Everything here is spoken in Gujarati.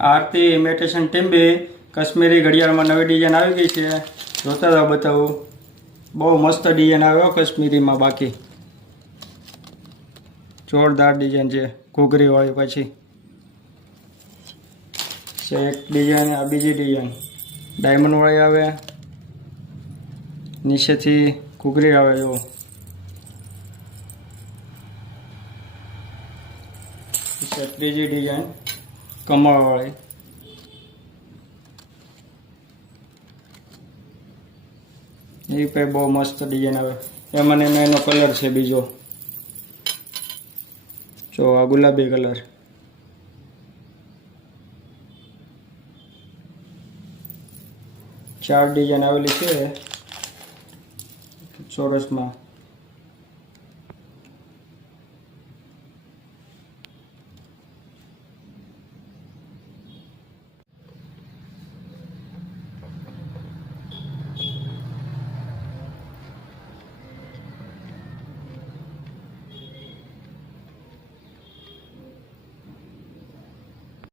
આરતી ઇમિટેશન ટીમ્બી કાશ્મીરી ઘડિયાળમાં નવી ડિઝાઇન આવી ગઈ છે. જોતા જાઓ, બતાવું. બહુ મસ્ત ડિઝાઇન આવ્યો કાશ્મીરીમાં. બાકી જોરદાર ડિઝાઇન છે, ઘૂઘરીવાળી. પછી છે એક ડિઝાઇન, આ બીજી ડિઝાઇન ડાયમંડવાળી આવે, નીચેથી ઘૂઘરી આવે. જો ત્રીજી ડિઝાઇન કમળવાળી. એ પણ બહુ મસ્ત ડિઝાઇન આવે. એમાં એનો કલર છે બીજો. જો આ ગુલાબી કલર. ચાર ડિઝાઇન આવેલી છે ચોરસમાં.